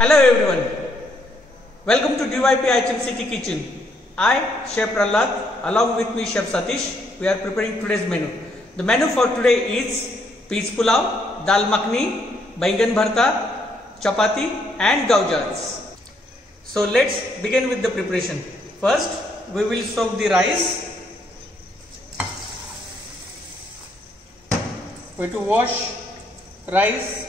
Hello everyone, welcome to DYP HMCK Kitchen. I, Chef Prahlad, along with me Chef Satish, we are preparing today's menu. The menu for today is peas pulao, dal makhni, baingan bharta, chapati and gaujas. So let's begin with the preparation. First, we will soak the rice. We have to wash rice.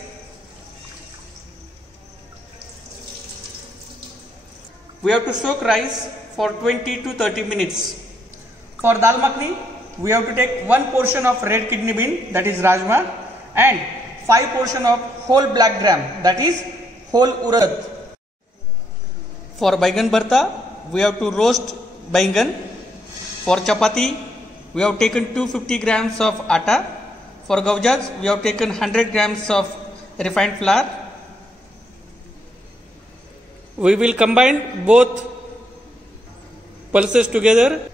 We have to soak rice for 20 to 30 minutes. For dal makhni, we have to take 1 portion of red kidney bean, that is rajma, and 5 portion of whole black gram, that is whole urad. For baingan bharta, we have to roast baingan. For chapati, we have taken 250 grams of atta. For gaujas, we have taken 100 grams of refined flour. We will combine both pulses together.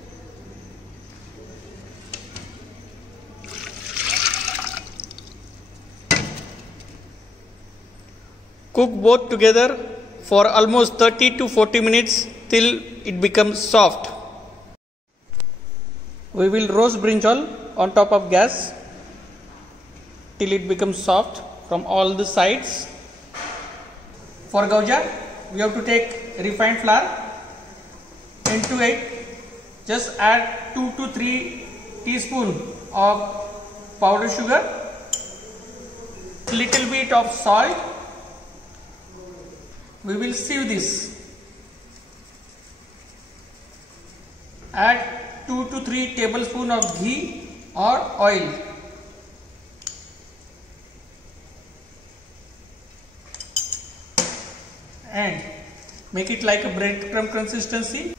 Cook both together for almost 30 to 40 minutes till it becomes soft. We will roast brinjal on top of gas till it becomes soft from all the sides. For gauja, we have to take refined flour. Into it, just add 2 to 3 teaspoons of powdered sugar, little bit of salt. We will sieve this. Add 2 to 3 tablespoons of ghee or oil. And make it like a breadcrumb consistency.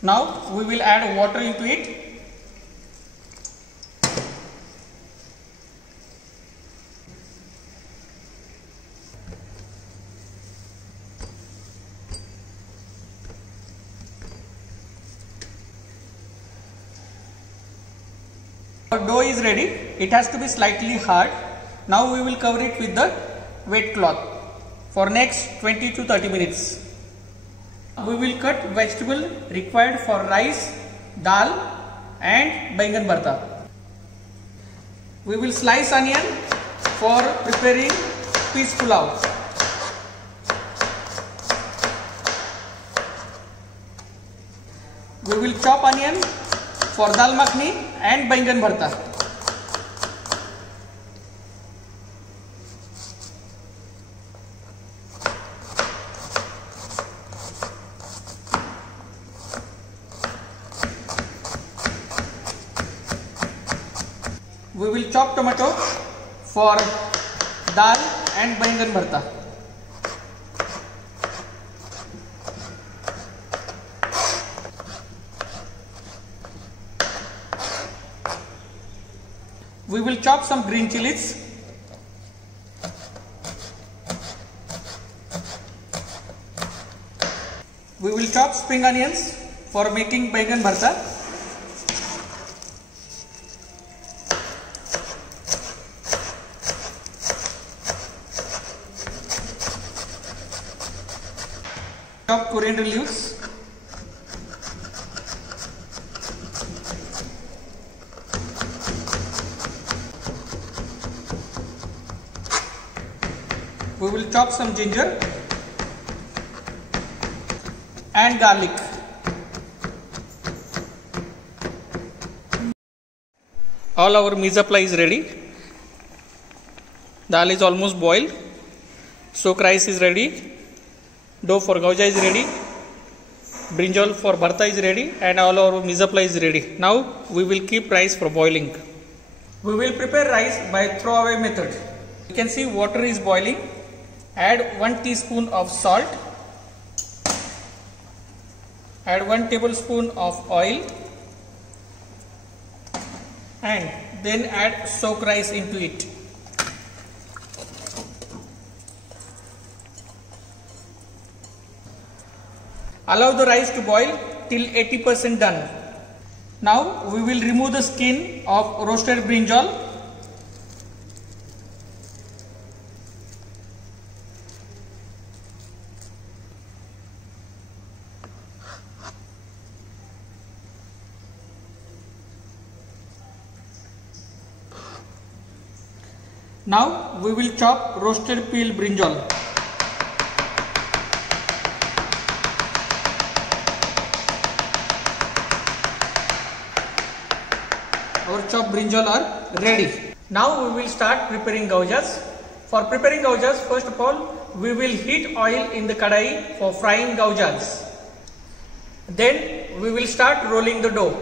Now we will add water into it. Our dough is ready. It has to be slightly hard. Now we will cover it with the wet cloth for next 20 to 30 minutes. We will cut vegetable required for rice, dal and baingan bharta. We will slice onion for preparing peas pulao. We will chop onion for dal makhni and baingan bharta. We will chop tomato for dal and baingan bharta. We will chop some green chilies. We will chop spring onions for making baingan bharta. Chop coriander leaves. We will chop some ginger and garlic. All our mise en place is ready. Dal is almost boiled. Soak rice is ready. Dough for gauja is ready. Brinjal for bharta is ready, and all our mise en place is ready. Now we will keep rice for boiling. We will prepare rice by throwaway method. You can see water is boiling. Add 1 teaspoon of salt. Add 1 tablespoon of oil. And then add soaked rice into it. Allow the rice to boil till 80% done. Now we will remove the skin of roasted brinjal. Now we will chop roasted peel brinjal. Our chopped brinjal are ready. Now we will start preparing gaujas. For preparing gaujas, first of all, we will heat oil in the kadai for frying gaujas. Then we will start rolling the dough.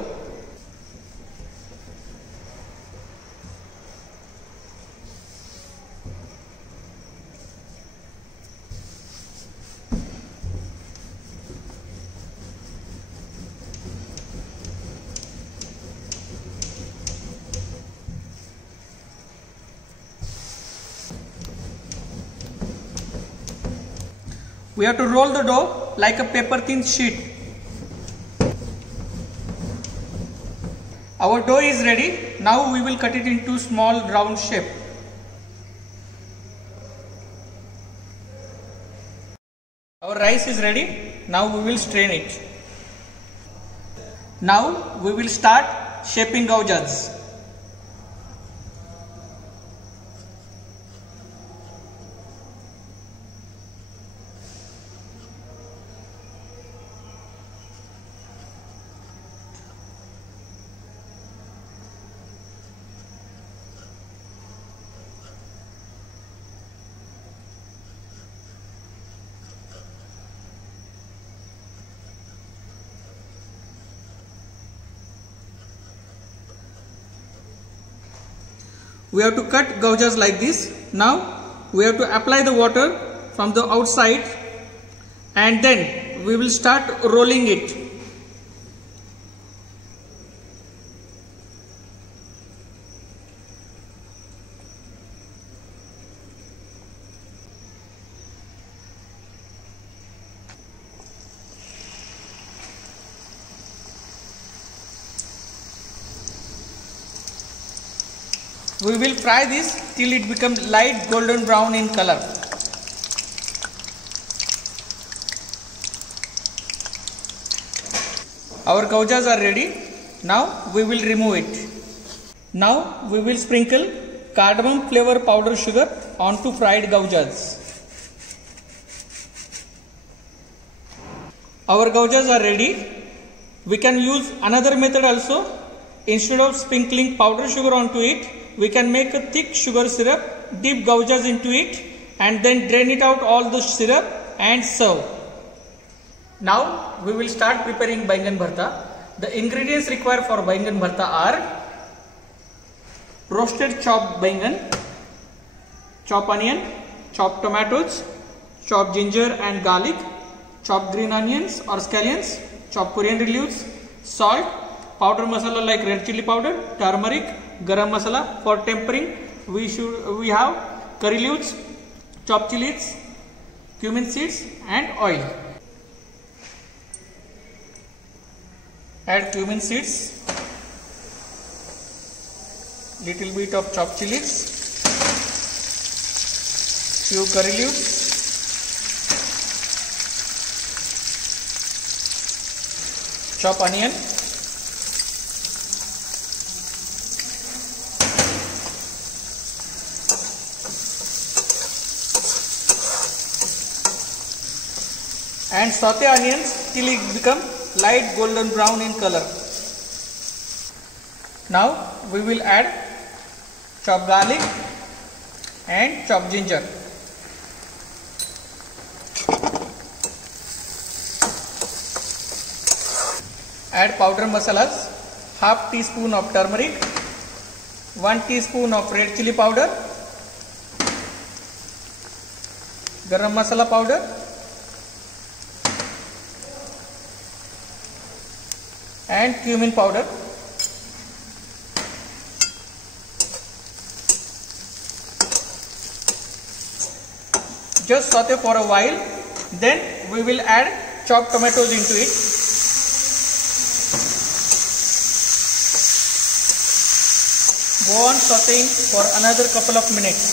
We have to roll the dough like a paper thin sheet. Our dough is ready. Now we will cut it into small round shape. Our rice is ready. Now we will strain it. Now we will start shaping gaujas. We have to cut gaujas like this. Now we have to apply the water from the outside and then we will start rolling it. We will fry this till it becomes light golden brown in color. Our gaujas are ready. Now we will remove it. Now we will sprinkle cardamom flavor powder sugar onto fried gaujas. Our gaujas are ready. We can use another method also. Instead of sprinkling powder sugar onto it, we can make a thick sugar syrup, dip gaujas into it and then drain it out all the syrup and serve. Now we will start preparing baingan bharta. The ingredients required for baingan bharta are roasted chopped baingan, chopped onion, chopped tomatoes, chopped ginger and garlic, chopped green onions or scallions, chopped coriander leaves, salt, powder masala like red chili powder, turmeric, garam masala. For tempering, we have curry leaves, chopped chilies, cumin seeds and oil. Add cumin seeds, little bit of chopped chilies, few curry leaves, chopped onion, and saute onions till it become light golden brown in color. Now we will add chopped garlic and chopped ginger. Add powder masalas, half teaspoon of turmeric, 1 teaspoon of red chili powder, garam masala powder, and cumin powder. Just saute for a while, then we will add chopped tomatoes into it. Go on sauteing for another couple of minutes.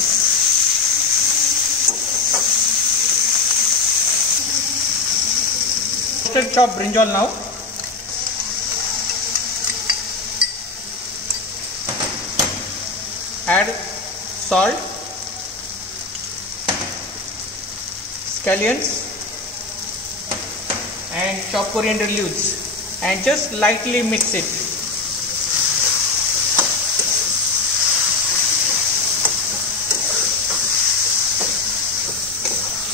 Roasted chopped brinjal now. Add salt, scallions and chopped coriander leaves and just lightly mix it.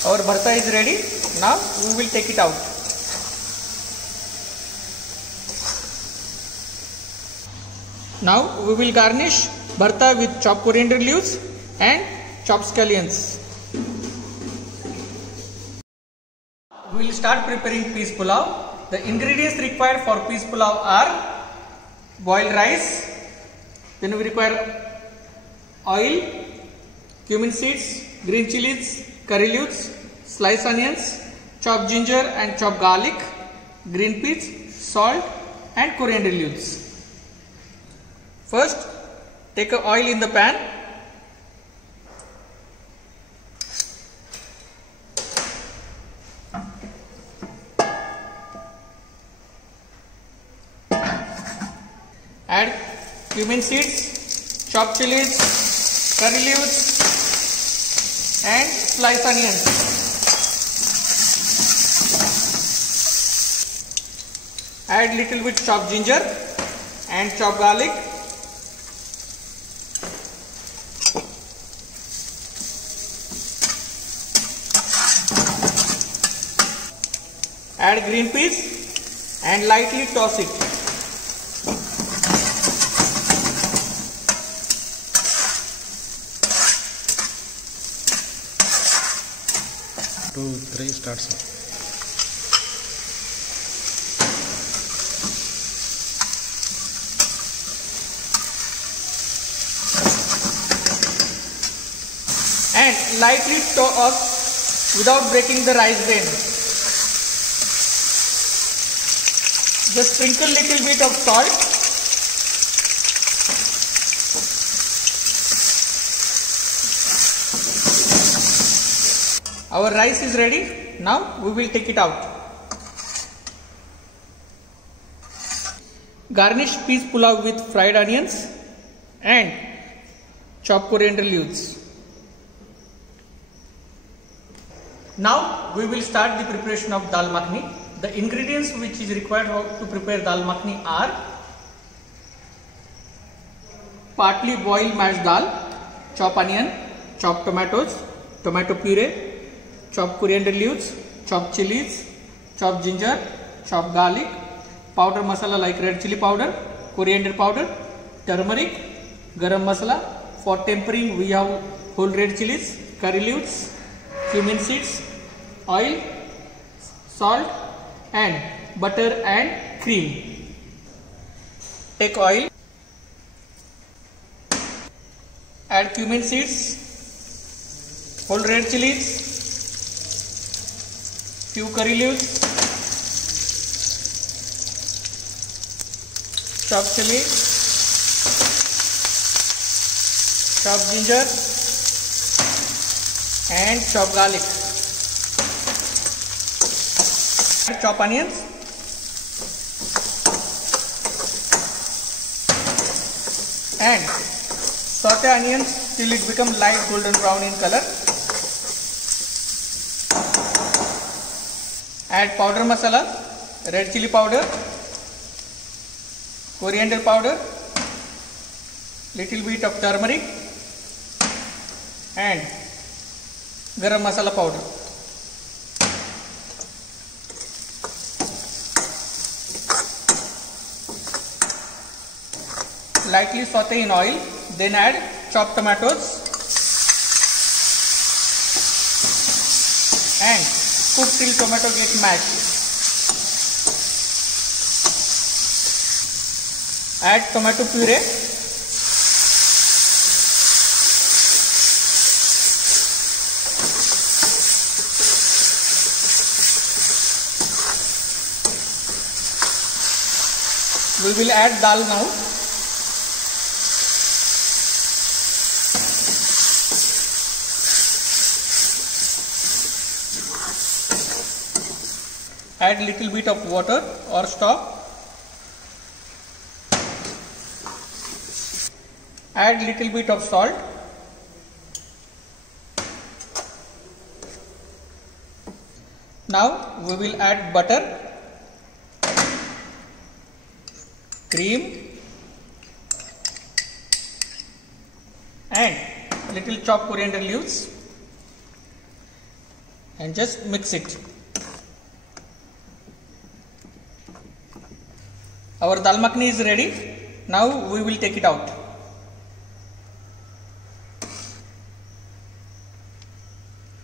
Our bharta is ready. Now we will take it out. Now we will garnish bharta with chopped coriander leaves and chopped scallions. We will start preparing peas pulao. The ingredients required for peas pulao are boiled rice, then we require oil, cumin seeds, green chilies, curry leaves, sliced onions, chopped ginger and chopped garlic, green peas, salt and coriander leaves. First, take a oil in the pan. Add cumin seeds, chopped chilies, curry leaves and sliced onions. Add little bit chopped ginger and chopped garlic. Add green peas and lightly toss it. Two, three, start. And lightly toss without breaking the rice grain. Just sprinkle little bit of salt. Our rice is ready. Now we will take it out. Garnish peas pulao with fried onions and chopped coriander leaves. Now we will start the preparation of dal makhani. The ingredients which is required to prepare dal makhani are partly boiled mashed dal, chopped onion, chopped tomatoes, tomato puree, chopped coriander leaves, chopped chilies, chopped ginger, chopped garlic, powder masala like red chili powder, coriander powder, turmeric, garam masala. For tempering we have whole red chilies, curry leaves, cumin seeds, oil, salt and butter and cream. Take oil, add cumin seeds, whole red chilies, few curry leaves, chopped chili, chopped ginger and chopped garlic. Chop onions and saute onions till it become light golden brown in color. Add powder masala, red chili powder, coriander powder, little bit of turmeric and garam masala powder. Lightly saute in oil, then add chopped tomatoes and cook till tomato get mashed. Add tomato puree, we will add dal now. add little bit of water or stock. Add little bit of salt. Now we will add butter, cream and little chopped coriander leaves and just mix it. Our dal makhani is ready. Now we will take it out.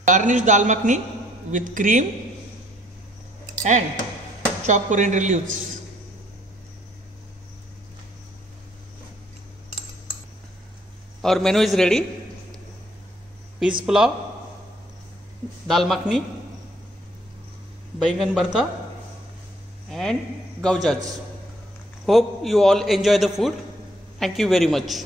Garnish dal makhani with cream and chopped coriander leaves. Our menu is ready. Peas pulao, dal makhani, बैंगन भरता and gaujas. Hope you all enjoy the food. Thank you very much.